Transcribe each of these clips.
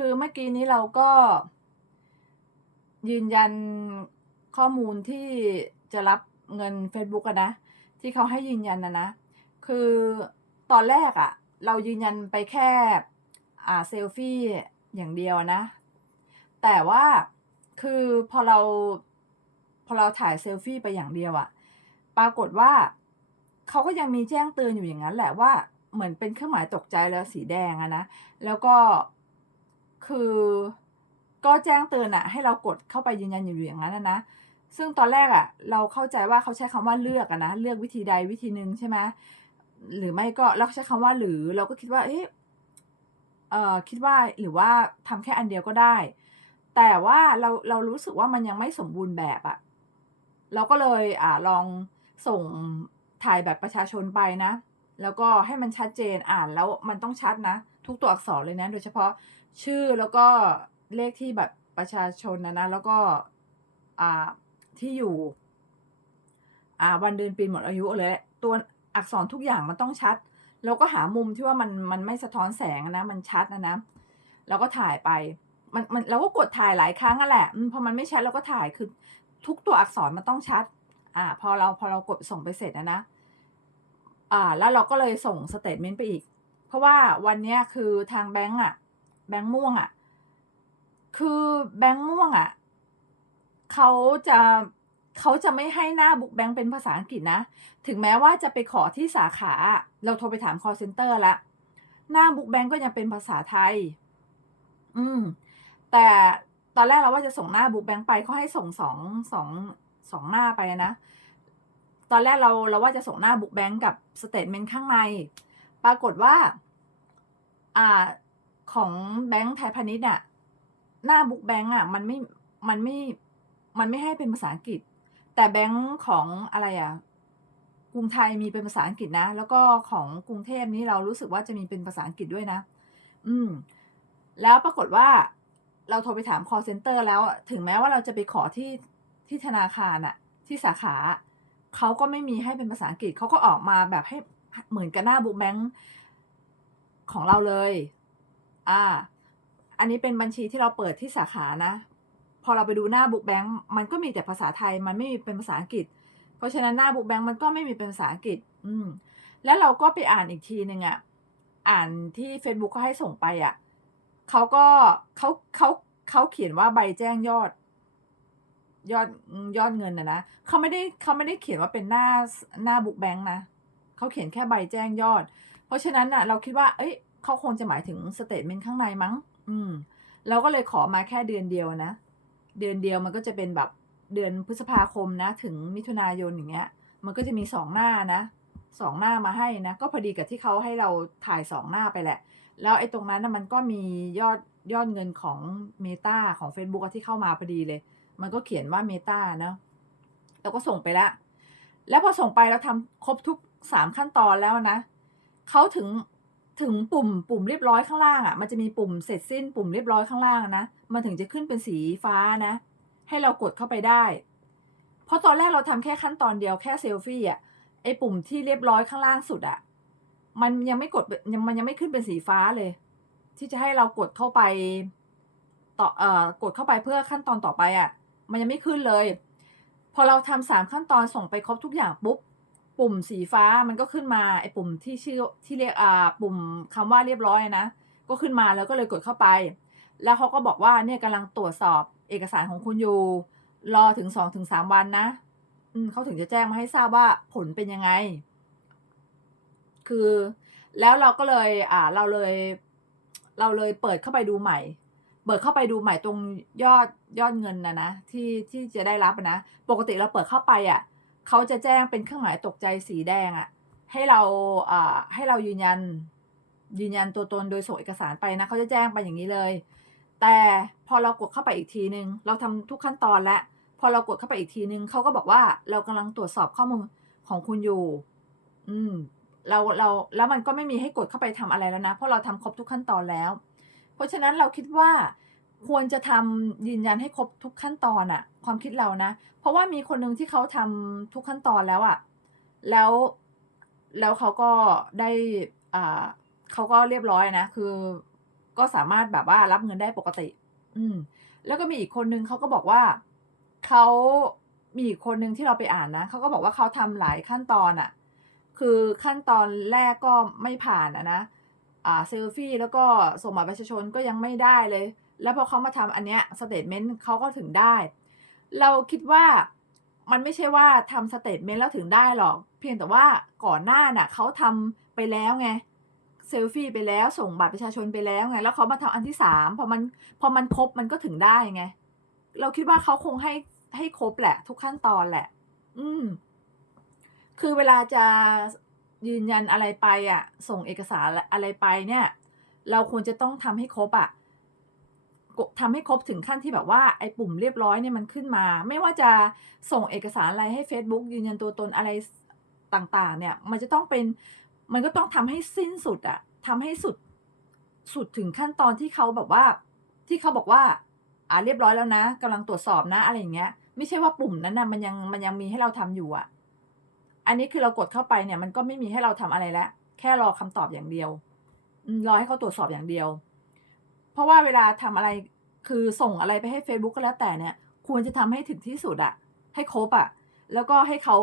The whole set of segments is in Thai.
คือเมื่อกี้นี้เราก็ ยืนยันข้อมูลที่จะรับเงินเฟซบุ๊กอะนะ ที่เขาให้ยืนยันนะนะ คือตอนแรกอะเรายืนยันไปแค่อ่าเซลฟี่อย่างเดียวนะ แต่ว่าคือพอเราพอเราถ่ายเซลฟี่ไปอย่างเดียวอะปรากฏว่าเขาก็ยังมีแจ้งเตือนอยู่อย่างนั้นแหละว่าเหมือนเป็นเครื่องหมายตกใจแล้วสีแดงอะนะ แล้วก็ คือก็แจ้งเตือนอะให้เรากดเข้าไปยืนยันอยู่อย่างนั้นนะนะซึ่งตอนแรกอะเราเข้าใจว่าเขาใช้คำว่าเลือกอะนะเลือกวิธีใดวิธีหนึ่งใช่ไหมหรือไม่ก็เราใช้คำว่าหรือเราก็คิดว่าเอ๊ะเอ่อคิดว่าหรือว่าทำแค่อันเดียวก็ได้ แต่ว่าเราเรารู้สึกว่ามันยังไม่สมบูรณ์แบบอะเราก็เลยอ่าลองส่งถ่ายแบบประชาชนไปนะ แล้วก็ให้มันชัดเจนอ่านแล้วมันต้องชัดนะ ทุกตัวอักษรเลยนะ โดยเฉพาะ ชื่อแล้วก็เลขที่แบบประชาชนนะนะ แล้วก็อ่าที่อยู่ อ่าวันเดือนปีหมดอายุเลยตัวอักษรทุกอย่างมันต้องชัด แล้วก็หามุมที่ว่ามันมันไม่สะท้อนแสงนะ มันชัดนะนะแล้วก็ถ่ายไป มันมันเราก็กดถ่ายหลายครั้งอะแหละพอมันไม่ชัดเราก็ถ่ายคือทุกตัวอักษรมันต้องชัด อ่า พอเราพอเรากดส่งไปเสร็จนะนะ อ่า แล้วเราก็เลยส่งสเตทเมนต์ไปอีก เพราะว่าวันเนี้ยคือทางแบงก์อะ แบงก์ม่วงอะคือแบงก์ม่วงอะเขาจะเขาจะไม่ให้หน้าบุ๊กแบงก์เป็นภาษาอังกฤษนะ ถึงแม้ว่าจะไปขอที่สาขา เราโทรไปถาม call center แล้วหน้าบุ๊กแบงก์ก็ยังเป็นภาษาไทย อืม แต่ตอนแรกเราว่าจะส่งหน้าบุ๊กแบงก์ไปเขาให้ส่งสองสองสองหน้าไปนะ ตอนแรกเราเราว่าจะส่งหน้าบุ๊กแบงก์กับสเตทเมนต์ข้างใน ปรากฏว่า อ่า ของแบงก์ไทยพาณิชย์อะหน้าบุ๊กแบงก์อะมันไม่มันไม่มันไม่ให้เป็นภาษาอังกฤษ แต่แบงก์ของอะไรอะกรุงไทยมีเป็นภาษาอังกฤษนะ แล้วก็ของกรุงเทพนี้เรารู้สึกว่าจะมีเป็นภาษาอังกฤษด้วยนะ อืม แล้วปรากฏว่าเราโทรไปถาม call center แล้ว ถึงแม้ว่าเราจะไปขอที่ที่ธนาคารอะที่สาขาเขาก็ไม่มีให้เป็นภาษาอังกฤษเขาก็ออกมาแบบให้เหมือนกับหน้าบุ๊กแบงก์ของเราเลย อ่า อันนี้เป็นบัญชีที่เราเปิดที่สาขานะ พอเราไปดูหน้าบุ๊กแบงก์มันก็มีแต่ภาษาไทย มันไม่มีเป็นภาษาอังกฤษ เพราะฉะนั้นหน้าบุ๊กแบงก์มันก็ไม่มีเป็นภาษาอังกฤษ อืม แล้วเราก็ไปอ่านอีกทีหนึ่งอะอ่านที่ Facebook เขาให้ส่งไปอะเขาก็เขาเขาเขาเขียนว่าใบแจ้งยอด ยอดยอดเงินนะนะเขาไม่ได้เขาไม่ได้เขียนว่าเป็นหน้าหน้าบุ๊กแบงค์นะเขาเขียนแค่ใบแจ้งยอด เพราะฉะนั้นอะ เราคิดว่า เอ้ย เขาคงจะหมายถึงสเตทเมนต์ข้างในมั้ง อืม เราก็เลยขอมาแค่เดือนเดียวนะ เดือนเดียวมันก็จะเป็นแบบเดือนพฤษภาคมนะ ถึงมิถุนายนอย่างเงี้ย มันก็จะมีสองหน้านะสองหน้ามาให้นะ ก็พอดีกับที่เขาให้เราถ่ายสองหน้าไปแหละ แล้วไอ้ตรงนั้นนะมันก็มียอดยอดเงินของเมตาของ Facebook ที่เข้ามาพอดีเลย มันก็เขียนว่าเมตานะเราก็ส่งไปละ แล้วพอส่งไปเราทำครบทุกสามขั้นตอนแล้วนะเขาถึง ถึงปุ่มปุ่มเรียบร้อยข้างล่างอะ่ะ มันจะมีปุ่มเสร็จสิ้นปุ่มเรียบร้อยข้างล่างนะ มันถึงจะขึ้นเป็นสีฟ้านะ ให้เรากดเข้าไปได้ เพราะตอนแรกเราทำแค่ขั้นตอนเดียวแค่เซลฟี่อะ ไอ้ปุ่มที่เรียบร้อยข้างล่างสุดอะ มันยังไม่กดยังมันยังไม่ขึ้นเป็นสีฟ้าเลย ที่จะให้เรากดเข้าไปต่อเอ่อกดเข้าไปเพื่อขั้นตอนต่อไปอะ มันยังไม่ขึ้นเลย พอเราทำสามขั้นตอนส่งไปครบทุกอย่างปุ๊บ ปุ่มสีฟ้ามันก็ขึ้นมาไอ้ปุ่มที่ชื่อที่เรียกอ่าปุ่มคำว่าเรียบร้อยนะ ก็ขึ้นมาแล้วก็เลยกดเข้าไป แล้วเขาก็บอกว่าเนี่ยกำลังตรวจสอบเอกสารของคุณอยู่รอถึงสองถึงสามวันนะอืมเขาถึงจะแจ้งมาให้ทราบว่าผลเป็นยังไง คือ แล้วเราก็เลย อ่า เราเลย เราเลยเปิดเข้าไปดูใหม่ เปิดเข้าไปดูใหม่ตรงยอดยอดเงินนะนะที่ที่จะได้รับนะ ปกติเราเปิดเข้าไปอะ เขาจะแจ้งเป็นเครื่องหมายตกใจสีแดงอะให้เราอ่าให้เรายืนยันยืนยันตัวตนโดยส่งเอกสารไปนะเขาจะแจ้งไปอย่างนี้เลย แต่พอเรากดเข้าไปอีกทีนึง เราทำทุกขั้นตอนแล้วพอเรากดเข้าไปอีกทีนึงเขาก็บอกว่าเรากำลังตรวจสอบข้อมูลของคุณอยู่ อืม เราเราแล้วมันก็ไม่มีให้กดเข้าไปทำอะไรแล้วนะ เพราะเราทำครบทุกขั้นตอนแล้ว เพราะฉะนั้นเราคิดว่า ควรจะทำยืนยันให้ครบทุกขั้นตอนอะความคิดเรานะ เพราะว่ามีคนหนึ่งที่เขาทำทุกขั้นตอนแล้วอะแล้วแล้วเขาก็ได้อ่าเขาก็เรียบร้อยนะ คือก็สามารถแบบว่ารับเงินได้ปกติ อืม แล้วก็มีอีกคนนึงเขาก็บอกว่าเขามีอีกคนนึงที่เราไปอ่านนะเขาก็บอกว่าเขาทำหลายขั้นตอนอะ่ะคือขั้นตอนแรกก็ไม่ผ่านอะนะ อ่าเซลฟี่แล้วก็ส่งบัตรประชาชนก็ยังไม่ได้เลย แล้วพอเขามาทำอันเนี้ยสเตทเมนต์เขาก็ถึงได้ เราคิดว่ามันไม่ใช่ว่าทำสเตทเมนต์แล้วถึงได้หรอก เพียงแต่ว่าก่อนหน้าน่ะเขาทำไปแล้วไงเซลฟี่ไปแล้วส่งบัตรประชาชนไปแล้วไง แล้วเขามาทำอันที่สามพอมันพอมันครบมันก็ถึงได้ไง เราคิดว่าเขาคงให้ให้ครบแหละ ทุกขั้นตอนแหละ อืม คือเวลาจะยืนยันอะไรไปอะ ส่งเอกสารอะไรไปเนี่ย เราควรจะต้องทำให้ครบอะ ทำให้ครบถึงขั้นที่แบบว่าไอ้ปุ่มเรียบร้อยเนี่ยมันขึ้นมา ไม่ว่าจะส่งเอกสารอะไรให้ Facebook ยืนยันตัวตนอะไรต่างๆ เนี่ย มันจะต้องเป็นมันก็ต้องทำให้สิ้นสุดอะทำให้สุดสุดถึงขั้นตอนที่เขาแบบว่า ที่เขาบอกว่า อ่าเรียบร้อยแล้วนะกำลังตรวจสอบนะอะไรอย่างเงี้ย ไม่ใช่ว่าปุ่มนั้นนะมันยังมันยังมีให้เราทำอยู่อะอันนี้คือเรากดเข้าไปเนี่ย มันก็ไม่มีให้เราทำอะไรแล้วแค่รอคำตอบอย่างเดียวรอให้เขาตรวจสอบอย่างเดียว ราะว่าเวลาทำอะไรคือส่งอะไรไปให้ Facebook ก็แล้วแต่เนี่ย ควรจะทำให้ถึงที่สุดอะให้ครบอะแล้วก็ให้เขา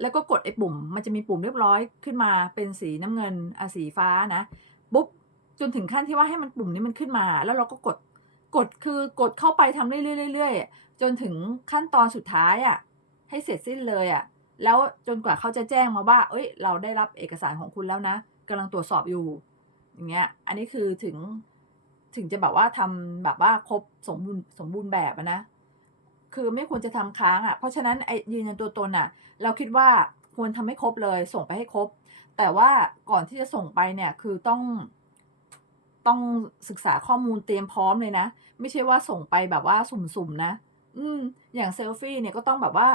แล้วก็กดไอ้ปุ่ม มันจะมีปุ่มเรียบร้อยขึ้นมาเป็นสีน้ำเงินอะสีฟ้านะปุ๊บจนถึงขั้นที่ว่าให้มันปุ่มนี้มันขึ้นมา แล้วเราก็กดกดคือกดเข้าไปทำเรื่อยๆเรื่อยๆจนถึงขั้นตอนสุดท้ายอะให้เสร็จสิ้นเลยอะแล้วจนกว่าเขาจะแจ้งมาว่า เอ้ย เราได้รับเอกสารของคุณแล้วนะกำลังตรวจสอบอยู่อย่างเงี้ยอันนี้คือถึง ถึงจะแบบว่าทำแบบว่าครบสมบูรณ์สมบูรณ์แบบนะ คือไม่ควรจะทำค้างอะ่ะ เพราะฉะนั้นไอ้ยืนยันตัวตนอะ เราคิดว่าควรทำให้ครบเลย ส่งไปให้ครบ แต่ว่าก่อนที่จะส่งไปเนี่ยคือต้องต้องศึกษาข้อมูลเตรียมพร้อมเลยนะ ไม่ใช่ว่าส่งไปแบบว่าสุ่มๆนะ อืม อย่างเซลฟี่เนี่ยก็ต้องแบบว่า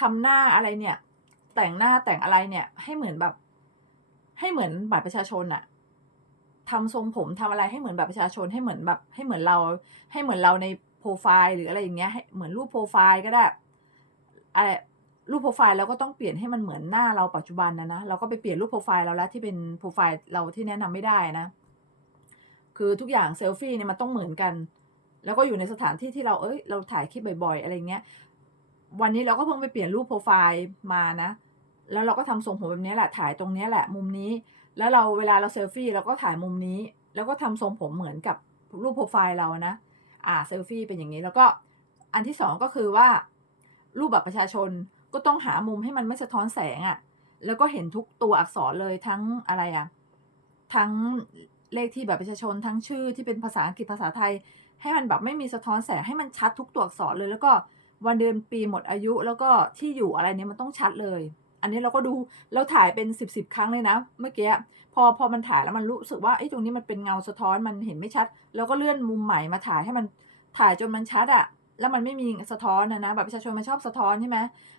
ทำหน้าอะไรเนี่ย แต่งหน้าแต่งอะไรเนี่ย ให้เหมือนแบบ ให้เหมือนบัตรประชาชนอะ ทำทรงผมทำอะไรให้เหมือนแบัตรประชาชนให้เหมือนแบบ ให้เหมือนเรา ให้เหมือนเราในโปรไฟล์หรืออะไรอย่างเงี้ยให้เหมือนรูปโปรไฟล์ก็ได้อะไรรูปโปรไฟล์เราก็ต้องเปลี่ยนให้มันเหมือนหน้าเราปัจจุบันนะนะเราก็ไปเปลี่ยนรูปโปรไฟล์เราแล้วที่เป็นโปรไฟล์เราที่แนะนำไม่ได้นะ คือทุกอย่างเซลฟี่เนี่ยมันต้องเหมือนกัน แล้วก็อยู่ในสถานที่ที่เราเอ้ยเราถ่ายคลิปบ่อย ๆ อะไรเงี้ยวันนี้เราก็เพิ่งไปเปลี่ยนรูปโปรไฟล์มานะ แล้วเราก็ทำทรงผมแบบนี้แหละถ่ายตรงนี้แหละ มุมนี้ แล้วเราเวลาเราเซลฟี่เราก็ถ่ายมุมนี้ แล้วก็ทำทรงผมเหมือนกับรูปโปรไฟล์เรานะ อ่าเซลฟี่เป็นอย่างนี้แล้วก็อันที่สองก็คือว่า รูปบัตรประชาชนก็ต้องหามุมให้มันไม่สะท้อนแสงอะ่ะ แล้วก็เห็นทุกตัวอักษรเลยทั้งอะไรอะ่ะทั้งเลขที่บัตรประชาชนทั้งชื่อที่เป็นภาษาอังกฤษภาษาไทย ให้มันแบบไม่มีสะท้อนแสงให้มันชัดทุกตัวอักษรเลย แล้วก็วันเดือนปีหมดอายุแล้วก็ที่อยู่อะไรเนี้ยมันต้องชัดเลย อันนี้เราก็ดูเราถ่ายเป็นสิบสิบครั้งเลยนะ เมื่อกี้พอพอมันถ่ายแล้วมันรู้สึกว่าไอ้ตรงนี้มันเป็นเงาสะท้อนมันเห็นไม่ชัดแล้วก็เลื่อนมุมใหม่มาถ่ายให้มันถ่ายจนมันชัดอะแล้วมันไม่มีสะท้อนนะนะแบบประชาชนมันชอบสะท้อนใช่ไหม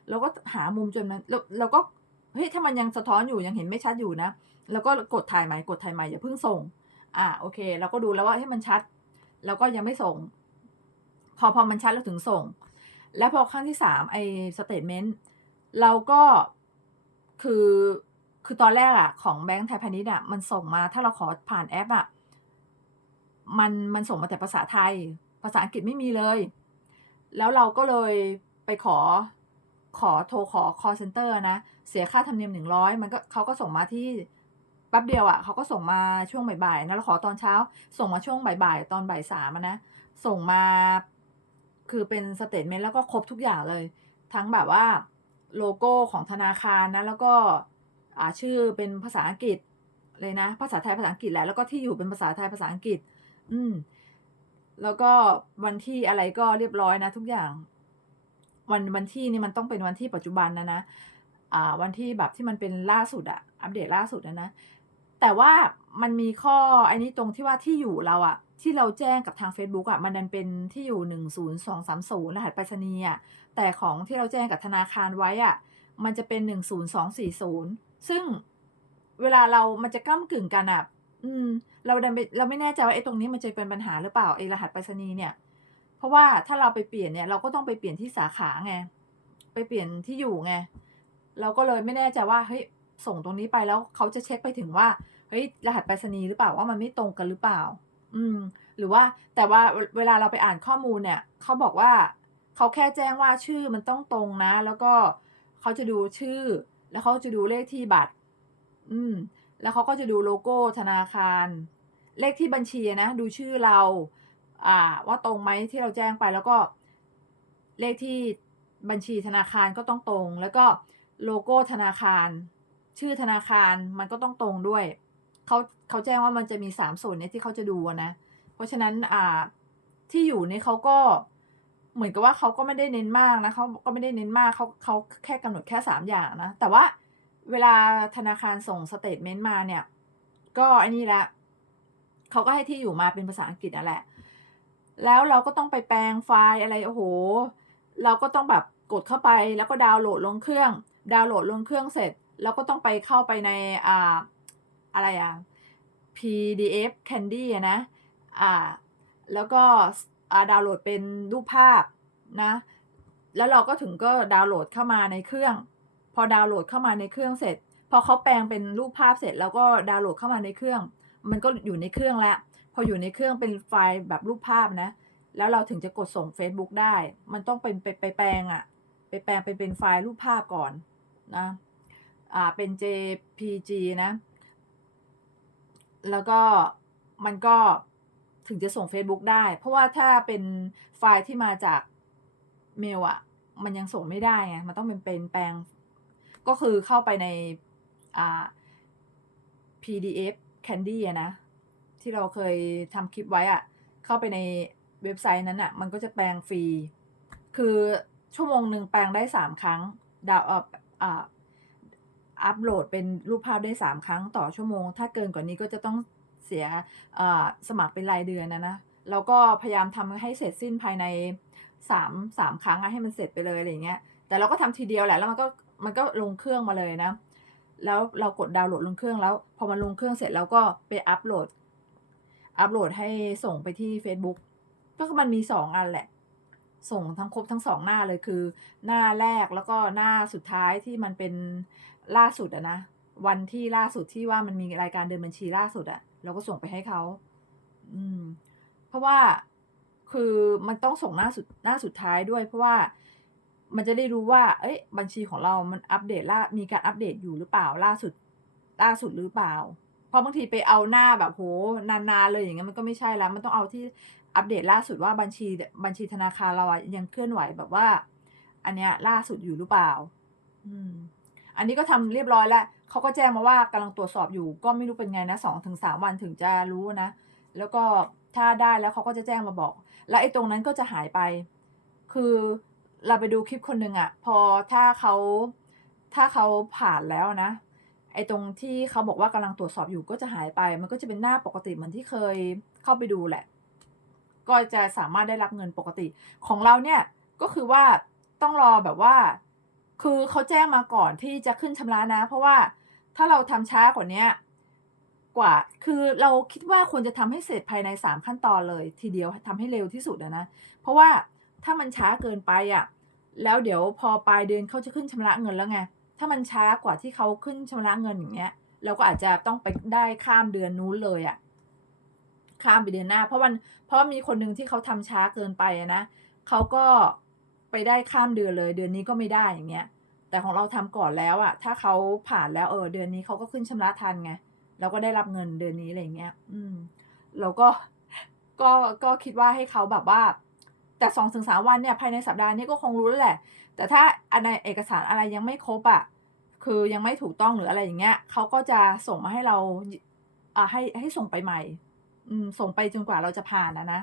เราก็หามุมจนมันเราเราก็เฮ้ยถ้ามันยังสะท้อนอยู่ยังเห็นไม่ชัดอยู่นะแล้วก็กดถ่ายใหม่กดถ่ายใหม่อย่าเพิ่งส่ง อ่าโอเค เราก็ดูแล้วว่าให้มันชัดแล้วก็ยังไม่ส่ง พอพอมันชัดเราถึงส่ง แล้วพอครั้งที่สามไอ้สเตทเมนต์เราก็ คือคือตอนแรกอะของแบงก์ไทยพาณิชย์อะมันส่งมาถ้าเราขอผ่านแอปอะมันมันส่งมาแต่ภาษาไทย ภาษาอังกฤษไม่มีเลย แล้วเราก็เลยไปขอขอโทรขอ call center นะ เสียค่าธรรมเนียมหนึ่งร้อยมันก็เขาก็ส่งมาที่แป๊บเดียวอะ่ะเขาก็ส่งมาช่วงบ่ายๆนะเราขอตอนเช้า ส่งมาช่วงบ่ายๆตอนบ่ายสามนะส่งมา คือเป็นสเตทเมนต์แล้วก็ครบทุกอย่างเลย ทั้งแบบว่า โลโก้ของธนาคารนะแล้วก็อ่าชื่อเป็นภาษาอังกฤษเลยนะ ภาษาไทยภาษาอังกฤษแหละแล้วก็ที่อยู่เป็นภาษาไทยภาษาอังกฤษ อืม แล้วก็วันที่อะไรก็เรียบร้อยนะ ทุกอย่าง วันวันที่นี่มันต้องเป็นวันที่ปัจจุบันนะนะอ่า วันที่แบบที่มันเป็นล่าสุดอะอัปเดตล่าสุดนะนะแต่ว่ามันมีข้อไอ้นี้ตรงที่ว่าที่อยู่เราอะที่เราแจ้งกับทาง Facebook อะมันดันเป็นที่อยู่หนึ่งศูนย์สองสามศูนย์รหัสไปรษณีย์อะ แต่ของที่เราแจ้งกับธนาคารไว้อะมันจะเป็นหนึ่งศูนย์สองสี่ศูนย์ซึ่งเวลาเรามันจะก้ากึ่งกันอะอืม เราดันไปเราไม่แน่ใจว่าไอ้ตรงนี้มันจะเป็นปัญหาหรือเปล่าไอ้รหัสไปรษณีย์เนี่ย เพราะว่าถ้าเราไปเปลี่ยนเนี่ยเราก็ต้องไปเปลี่ยนที่สาขาไง ไปเปลี่ยนที่อยู่ไง เราก็เลยไม่แน่ใจว่าเฮ้ยส่งตรงนี้ไปแล้วเขาจะเช็คไปถึงว่าเฮ้ยรหัสไปรษณีย์หรือเปล่าว่ามันไม่ตรงกันหรือเปล่า อืม หรือว่าแต่ว่าเวลาเราไปอ่านข้อมูลเนี่ยเขาบอกว่า เขาแค่แจ้งว่าชื่อมันต้องตรงนะ แล้วก็เขาจะดูชื่อ แล้วเขาจะดูเลขที่บัตร อืม แล้วเขาก็จะดูโลโก้ธนาคาร เลขที่บัญชีนะ ดูชื่อเรา อ่า ว่าตรงไหมที่เราแจ้งไป แล้วก็ เลขที่บัญชีธนาคารก็ต้องตรง แล้วก็โลโก้ธนาคาร ชื่อธนาคารมันก็ต้องตรงด้วยเขาเขาแจ้งว่ามันจะมี3ส่วนเนี้ยที่เขาจะดูนะ เพราะฉะนั้นอ่าที่อยู่นี่เขาก็ เหมือนกับว่าเขาก็ไม่ได้เน้นมากนะเขาก็ไม่ได้เน้นมากเขาเขาแค่กำหนดแค่ 3 อย่างนะ แต่ว่าเวลาธนาคารส่งสเตตเมนต์มาเนี่ย ก็อ้นี่แล้วเขาก็ให้ที่อยู่มาเป็นภาษาอังกฤษนั่นแหละ แล้วเราก็ต้องไปแปลงไฟล์อะไรโอ้โฮเราก็ต้องแบบกดเข้าไปแล้วก็ดาวน์โหลดลงเครื่อง ดาวน์โหลดลงเครื่องเสร็จเราก็ต้องไปเข้าไปในอ่าอะไรอะ PDF Candy อะนะอ่าแล้วก็ ดาวน์โหลดเป็นรูปภาพนะ แล้วเราก็ถึงก็ดาวน์โหลดเข้ามาในเครื่อง พอดาวน์โหลดเข้ามาในเครื่องเสร็จ พอเขาแปลงเป็นรูปภาพเสร็จเราก็ดาวน์โหลดเข้ามาในเครื่อง มันก็อยู่ในเครื่องแล้ว พออยู่ในเครื่องเป็นไฟล์แบบรูปภาพนะ แล้วเราถึงจะกดส่งเฟซบุ๊กได้ มันต้องเป็นไปไปแปลงอะไปแปลงไปเป็นไฟล์รูปภาพก่อนนะอ่าเป็น JPG นะ แล้วก็มันก็ ถึงจะส่งเฟซบุ๊กได้ เพราะว่าถ้าเป็นไฟล์ที่มาจากเมลอะมันยังส่งไม่ได้ไงมันต้องเป็นเป็นแปลง ก็คือเข้าไปในอ่า PDF Candy อะนะ ที่เราเคยทำคลิปไว้อะเข้าไปในเว็บไซต์นั้นน่ะมันก็จะแปลงฟรี คือชั่วโมงหนึ่งแปลงได้3ครั้งดาวอ่ออัปโหลดเป็นรูปภาพได้3ครั้งต่อชั่วโมง ถ้าเกินกว่านี้ก็จะต้อง เสียอ่าสมัครเป็นรายเดือนอะนะเราก็พยายามทำให้เสร็จสิ้นภายใน3 3ครั้งให้มันเสร็จไปเลยอะไรเงี้ยแต่เราก็ทำทีเดียวแหละแล้วมันก็มันก็ลงเครื่องมาเลยนะ แล้วเรากดดาวน์โหลดลงเครื่องแล้ว พอมันลงเครื่องเสร็จเราก็ไปอัปโหลด อัปโหลดให้ส่งไปที่เฟซบุ๊กก็มันมี2อันแหละ ส่งทั้งครบทั้ง2หน้าเลยคือ หน้าแรกแล้วก็หน้าสุดท้ายที่มันเป็นล่าสุดอะนะ วันที่ล่าสุดที่ว่ามันมีรายการเดินบัญชีล่าสุดอะ เราก็ส่งไปให้เขาอืม เพราะว่าคือมันต้องส่งหน้าสุดหน้าสุดท้ายด้วย เพราะว่ามันจะได้รู้ว่า เอ๊ยบัญชีของเรามันอัปเดตล่ามีการอัปเดตอยู่หรือเปล่าล่าสุด ล่าสุดหรือเปล่า เพราะบางทีไปเอาหน้าแบบโอ้โฮนานๆเลยอย่างเงี้ยมันก็ไม่ใช่แล้ว มันต้องเอาที่อัปเดตล่าสุดว่าบัญชีบัญชีธนาคารเราอะยังเคลื่อนไหวแบบว่า อันเนี้ยล่าสุดอยู่หรือเปล่า อืม อันนี้ก็ทำเรียบร้อยแล้ว เขาก็แจ้งมาว่ากำลังตรวจสอบอยู่ ก็ไม่รู้เป็นไงนะ2-3วันถึงจะรู้นะ แล้วก็ถ้าได้แล้วเขาก็จะแจ้งมาบอก แล้วไอ้ตรงนั้นก็จะหายไป คือเราไปดูคลิปคนหนึ่งอะพอถ้าเขาถ้าเขาผ่านแล้วนะ ไอ้ตรงที่เขาบอกว่ากำลังตรวจสอบอยู่ก็จะหายไป มันก็จะเป็นหน้าปกติเหมือนที่เคยเข้าไปดูแหละ ก็จะสามารถได้รับเงินปกติ ของเราเนี่ยก็คือว่าต้องรอแบบว่า คือเขาแจ้งมาก่อนที่จะขึ้นชำระนะ เพราะว่า ถ้าเราทำช้ากว่าเนี้ยกว่า คือเราคิดว่าควรจะทำให้เสร็จภายใน3ขั้นตอนเลย ทีเดียวทำให้เร็วที่สุดนะ เพราะว่าถ้ามันช้าเกินไปอะแล้วเดี๋ยวพอปลายเดือนเขาจะขึ้นชำระเงินแล้วไง ถ้ามันช้ากว่าที่เขาขึ้นชำระเงินอย่างเงี้ย เราก็อาจจะต้องไปได้ข้ามเดือนนู้นเลยอะข้ามไปเดือนหน้า เพราะมัน เพราะมีคนหนึ่งที่เขาทำช้าเกินไปนะ เขาก็ไปได้ข้ามเดือนเลย เดือนนี้ก็ไม่ได้อย่างเงี้ย แต่ของเราทำก่อนแล้วอะถ้าเขาผ่านแล้วเออเดือนนี้เขาก็ขึ้นชำระทันไงเราก็ได้รับเงินเดือนนี้อะไรเงี้ย อืมเราก็ก็ก็คิดว่าให้เขาแบบว่า แต่สองถึงสาวันเนี่ยภายในสัปดาห์นี้ก็คงรู้แล้วแหละ แต่ถ้าอะไรเอกสารอะไรยังไม่ครบอะคือยังไม่ถูกต้องหรืออะไรอย่างเงี้ยเขาก็จะส่งมาให้เราอ่าให้ให้ส่งไปใหม่ อืม ส่งไปจนกว่าเราจะผ่านนะนะ